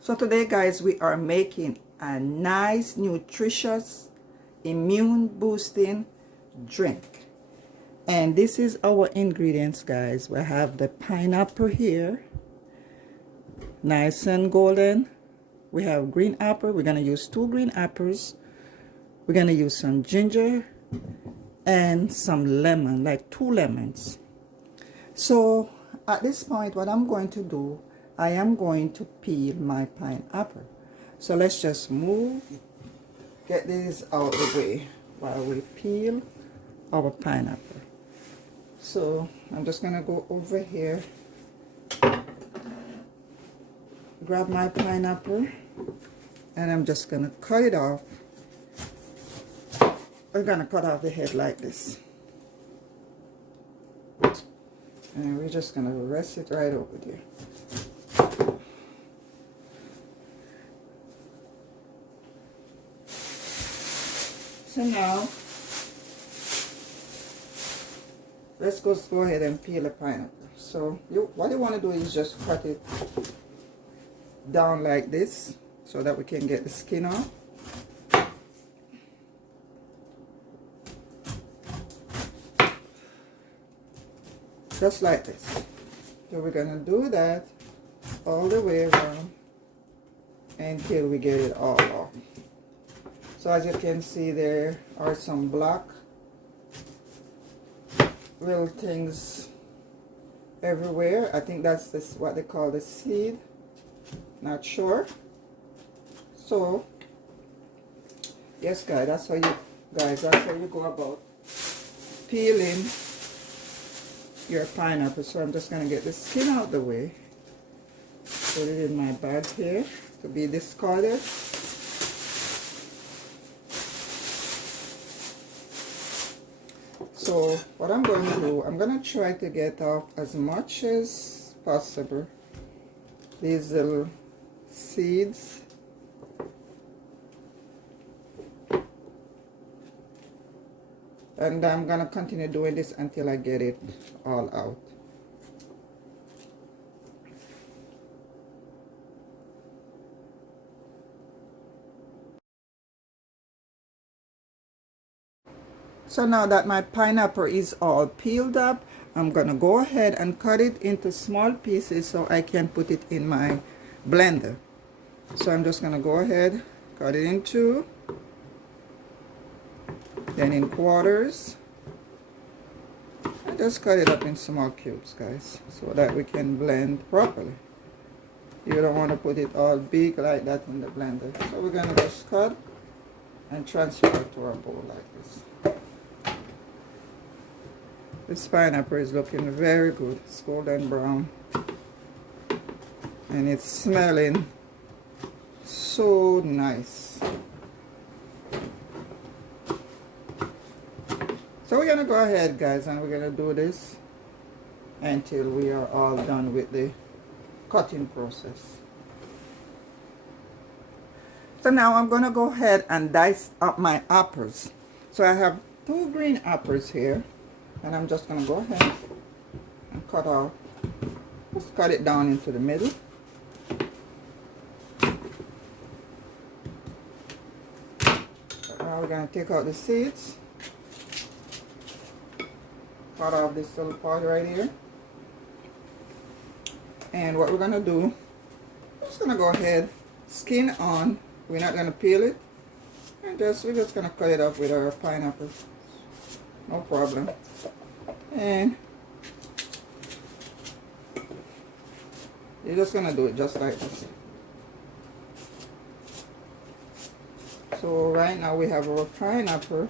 So today, guys, we are making a nice, nutritious, immune boosting drink. And this is our ingredients, guys. We have the pineapple here, nice and golden. We have green apple. We're going to use 2 green apples. We're going to use some ginger and some lemon, like 2 lemons. So at this point, what I'm going to do, I am going to peel my pineapple. So let's just get these out of the way while we peel our pineapple. So I'm just gonna go over here, grab my pineapple, and I'm just gonna cut it off. We're gonna cut off the head like this. And we're just gonna rest it right over there. So now, let's go ahead and peel a pineapple. So what you want to do is just cut it down like this so that we can get the skin off. Just like this. So we're going to do that all the way around until we get it all off. So as you can see, there are some black little things everywhere. I think that's what they call the seed. Not sure. So yes, guys, that's how you go about peeling your pineapple. So I'm just gonna get the skin out the way. Put it in my bag here to be discarded. So what I'm going to do, I'm going to try to get off as much as possible these little seeds. And I'm going to continue doing this until I get it all out. So now that my pineapple is all peeled up, I'm going to go ahead and cut it into small pieces so I can put it in my blender. So I'm just going to go ahead, cut it in 2, then in quarters, and just cut it up in small cubes, guys, so that we can blend properly. You don't want to put it all big like that in the blender. So we're going to just cut and transfer it to our bowl like this. This pineapple is looking very good. It's golden brown and it's smelling so nice. So we're gonna go ahead, guys, and we're gonna do this until we are all done with the cutting process. So now I'm gonna go ahead and dice up my apples. So I have 2 green apples here. And I'm just going to go ahead and cut off, just cut it down into the middle. Now we're going to take out the seeds, cut off this little part right here. And what we're going to do, I'm just going to go ahead, skin on, we're not going to peel it, and we're just going to cut it up with our pineapple. No problem. And you're just gonna do it just like this. So right now we have our pineapple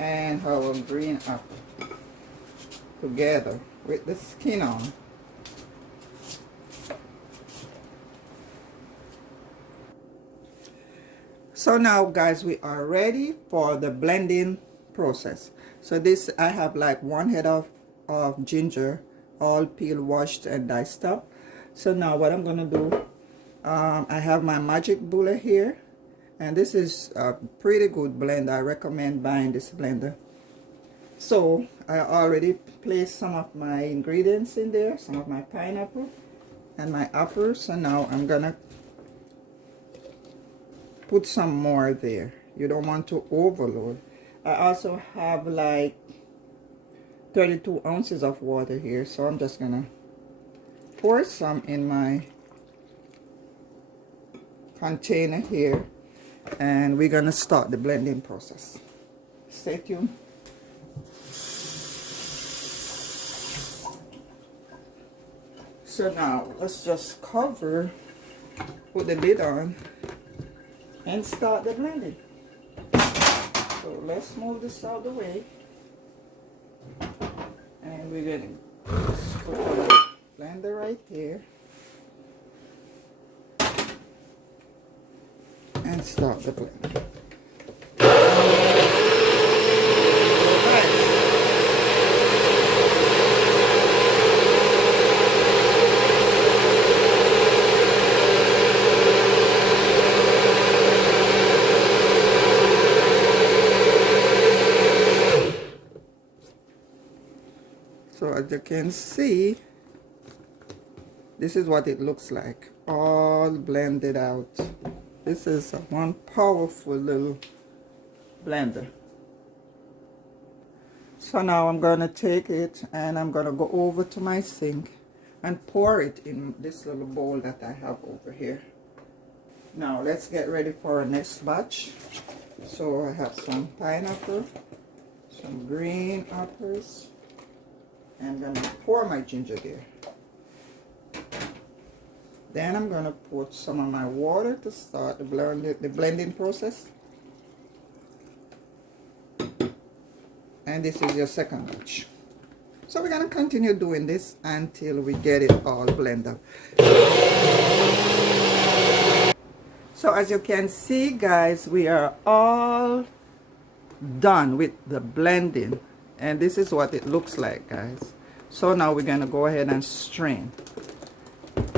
and our green apple together with the skin on. So now, guys, we are ready for the blending process. So this, I have like 1 head of ginger, all peeled, washed, and diced up. So now what I'm gonna do, I have my magic bullet here, and this is a pretty good blender. I recommend buying this blender. So I already placed some of my ingredients in there, some of my pineapple and my apples, and now I'm gonna put some more there. You don't want to overload. I also have like 32 ounces of water here, so I'm just gonna pour some in my container here, and we're gonna start the blending process. Stay tuned. So now let's just cover, put the lid on, and start the blending. So let's move this out of the way, and we're gonna just put our blender right here and start the blending. So as you can see, this is what it looks like, all blended out. This is one powerful little blender. So now I'm going to take it and I'm going to go over to my sink and pour it in this little bowl that I have over here. Now let's get ready for our next batch. So I have some pineapple, some green apples, and I'm going to pour my ginger there. Then I'm going to put some of my water to start the blending process. And this is your second batch. So we're going to continue doing this until we get it all blended. So as you can see, guys, we are all done with the blending. And this is what it looks like, guys. So now we're going to go ahead and strain.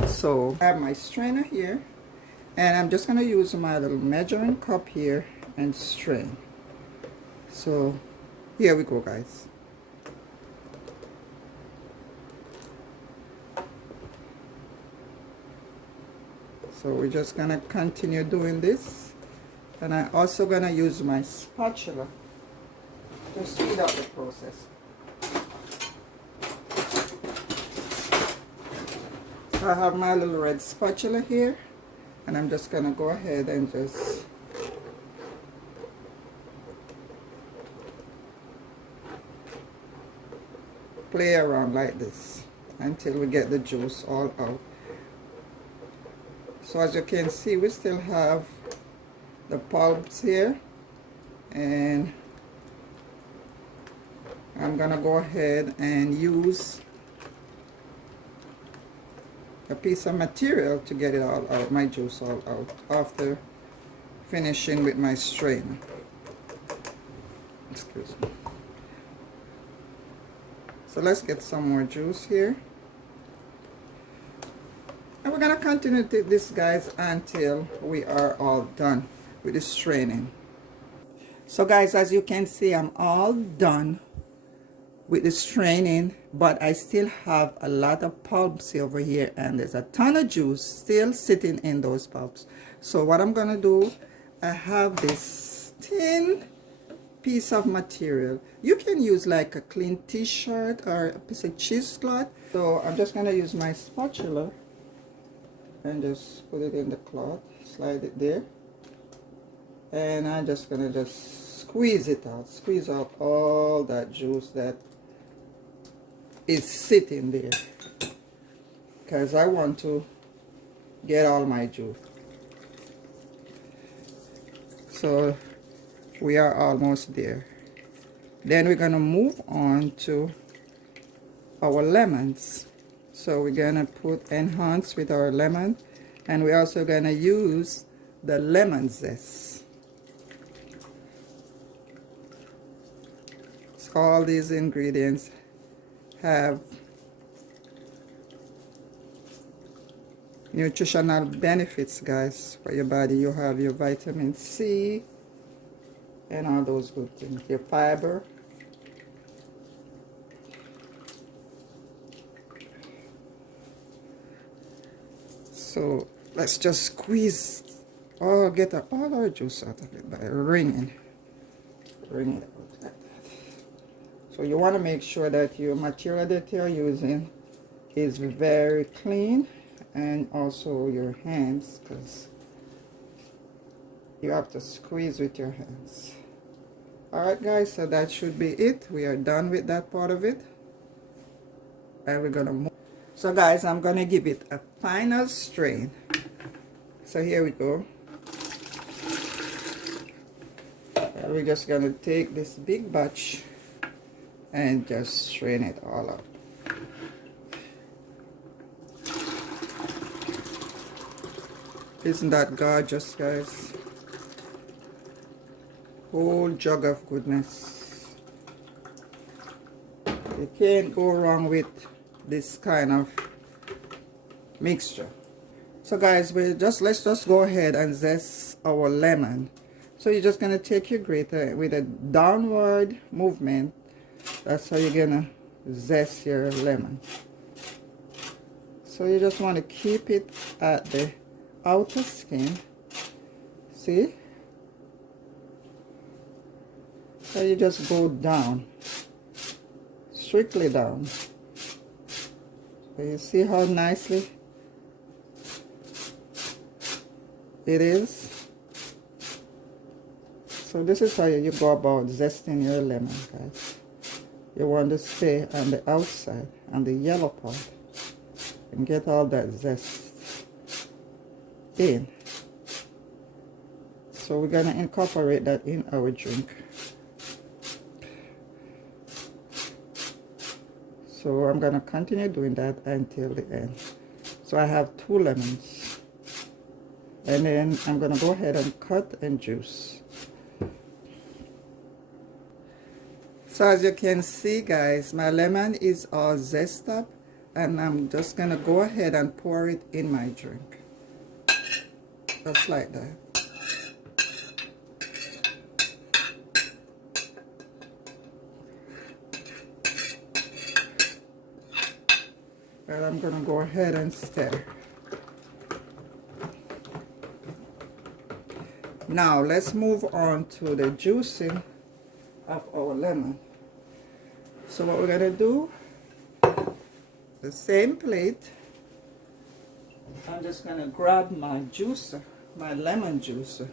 So I have my strainer here, and I'm just going to use my little measuring cup here and strain. So here we go, guys. So we're just going to continue doing this, and I'm also going to use my spatula to speed up the process. So I have my little red spatula here, and I'm just going to go ahead and just play around like this until we get the juice all out. So as you can see, we still have the pulps here, and I'm gonna go ahead and use a piece of material to get it all out, my juice all out, after finishing with my strainer. Excuse me. So let's get some more juice here. And we're going to continue this, guys, until we are all done with this straining. So guys, as you can see, I'm all done with the straining, but I still have a lot of pulps over here, and there's a ton of juice still sitting in those pulps. So what I'm going to do, I have this thin piece of material. You can use like a clean t-shirt or a piece of cheesecloth. So I'm just going to use my spatula and just put it in the cloth, slide it there, and I'm just going to just squeeze it out, squeeze out all that juice that is sitting there, because I want to get all my juice. So we are almost there. Then we're going to move on to our lemons. So we're going to enhance with our lemon, and we're also going to use the lemon zest. So all these ingredients have nutritional benefits, guys, for your body. You have your vitamin C and all those good things, your fiber. So let's just squeeze or get all our juice out of it by wringing it out like that. So you want to make sure that your material that you're using is very clean, and also your hands, because you have to squeeze with your hands. Alright guys, so that should be it. We are done with that part of it, and we're gonna move. So guys, I'm gonna give it a final strain. So here we go. And we're just gonna take this big batch and just strain it all up. Isn't that gorgeous, guys? Whole jug of goodness. You can't go wrong with this kind of mixture. So guys, let's just go ahead and zest our lemon. So you're just gonna take your grater with a downward movement. That's how you're gonna zest your lemon. So you just want to keep it at the outer skin. See? So you just go down, strictly down. So you see how nicely it is. So this is how you go about zesting your lemon, guys. You want to stay on the outside, on the yellow part, and get all that zest in. So we're gonna incorporate that in our drink. So I'm gonna continue doing that until the end. So I have 2 lemons, and then I'm gonna go ahead and cut and juice. So as you can see, guys, my lemon is all zested up, and I'm just gonna go ahead and pour it in my drink, just like that. And I'm gonna go ahead and stir. Now let's move on to the juicing of our lemon. So what we're gonna do, the same plate, I'm just gonna grab my juicer, my lemon juicer,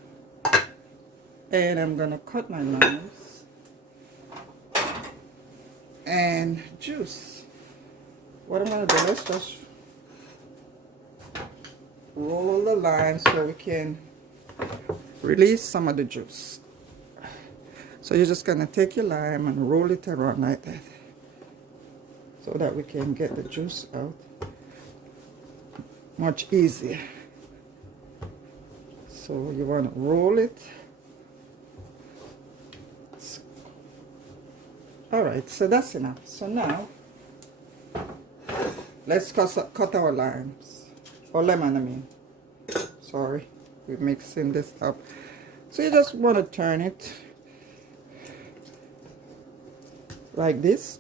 and I'm gonna cut my limes and juice. What I'm gonna do, let's just roll the lime so we can release some of the juice. So you're just gonna take your lime and roll it around like that, so that we can get the juice out much easier. So you want to roll it. All right, so that's enough. So now let's cut our limes, or lemon, I mean. Sorry, we're mixing this up. So you just want to turn it like this.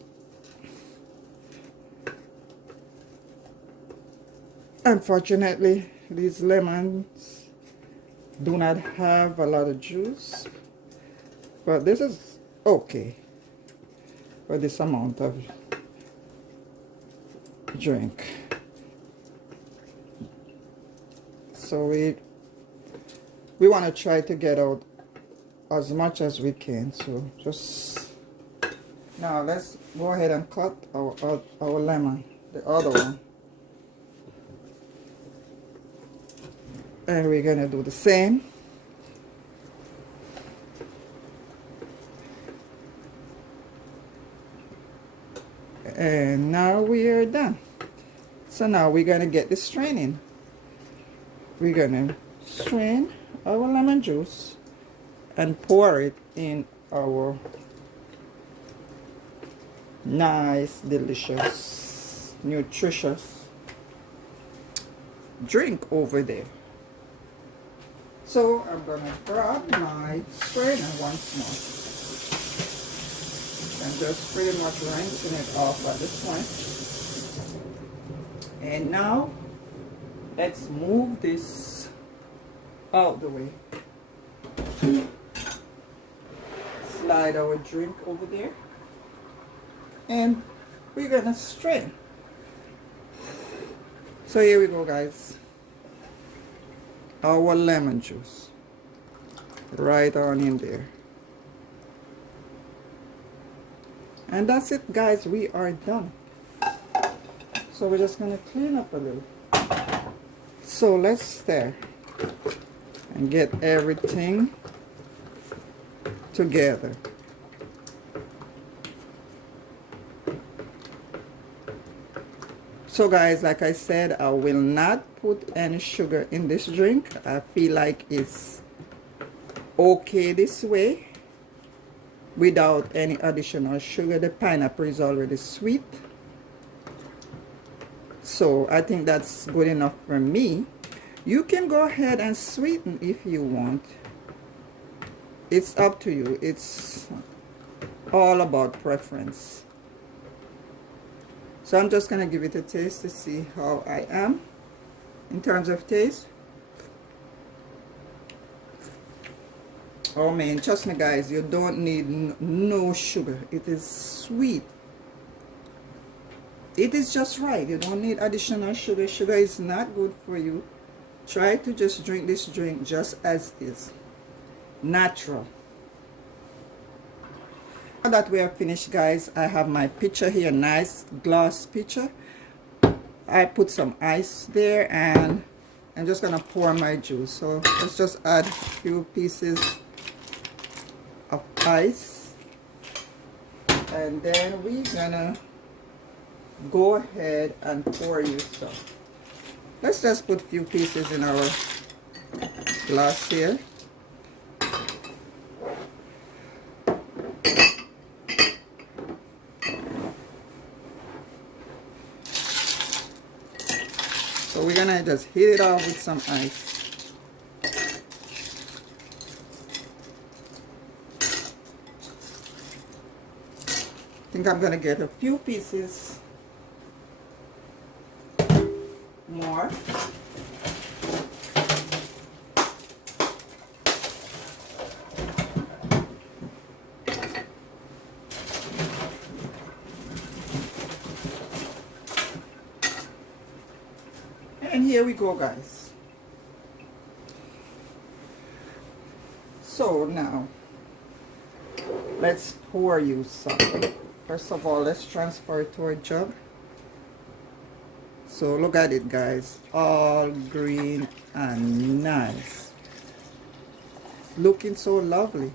Unfortunately, these lemons do not have a lot of juice, but this is okay for this amount of drink. So we want to try to get out as much as we can. So just now let's go ahead and cut our lemon, the other one, and we're gonna do the same. And now we are done. So now we're gonna get the straining. We're gonna strain our lemon juice and pour it in our nice, delicious, nutritious drink over there. So I'm gonna grab my strainer once more. I'm just pretty much rinsing it off at this point. And now let's move this out the way. Slide our drink over there. And we're gonna strain. So here we go, guys. Our lemon juice. Right on in there. And that's it, guys. We are done. So we're just gonna clean up a little. So let's stir and get everything together. So guys, like I said, I will not put any sugar in this drink. I feel like it's okay this way without any additional sugar. The pineapple is already sweet, so I think that's good enough for me. You can go ahead and sweeten if you want. It's up to you. It's all about preference. So I'm just gonna give it a taste to see how I am in terms of taste. Oh man, trust me guys, you don't need no sugar. It is sweet. It is just right. You don't need additional sugar. Sugar is not good for you. Try to just drink this drink just as is. Natural. Now that we are finished, guys, I have my pitcher here, nice glass pitcher. I put some ice there and I'm just gonna pour my juice. So let's just add a few pieces of ice, and then we're gonna go ahead and pour you some. Let's just put a few pieces in our glass here. So we're gonna just heat it off with some ice. I think I'm gonna get a few pieces more. And here we go, guys. So now let's pour you some. First of all, let's transfer it to a jug. So look at it, guys, all green and nice, looking so lovely,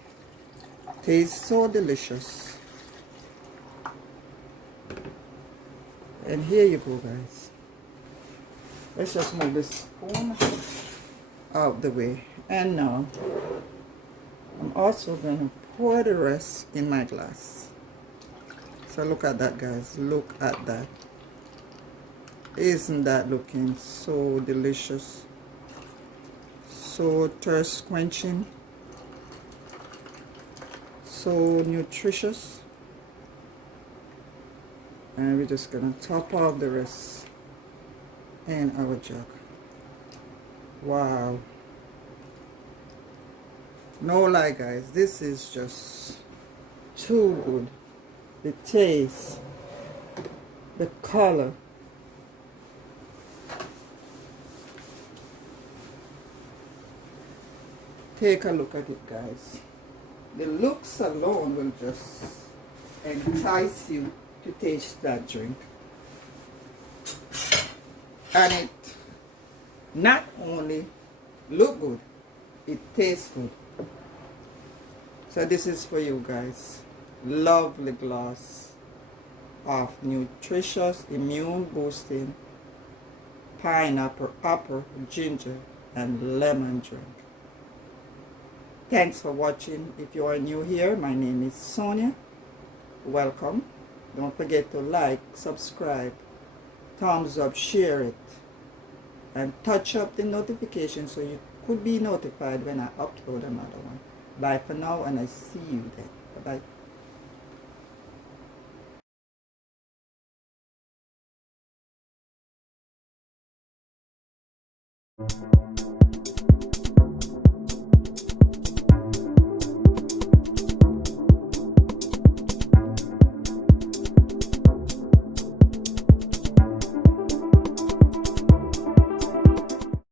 tastes so delicious. And here you go, guys. Let's just move this spoon out the way. And now I'm also going to pour the rest in my glass. So look at that, guys. Look at that. Isn't that looking so delicious? So thirst quenching. So nutritious. And we're just going to top off the rest in our jug. Wow. No lie, guys. This is just too good. The taste, the color. Take a look at it, guys. The looks alone will just entice you to taste that drink. And it not only look good, it tastes good. So this is for you guys. Lovely glass of nutritious, immune boosting pineapple, apple, ginger and lemon drink. Thanks for watching. If you are new here, my name is Sonia. Welcome. Don't forget to like, subscribe, thumbs up, share it. and touch up the notification so you could be notified when I upload another one. Bye for now, and I see you then. Bye bye.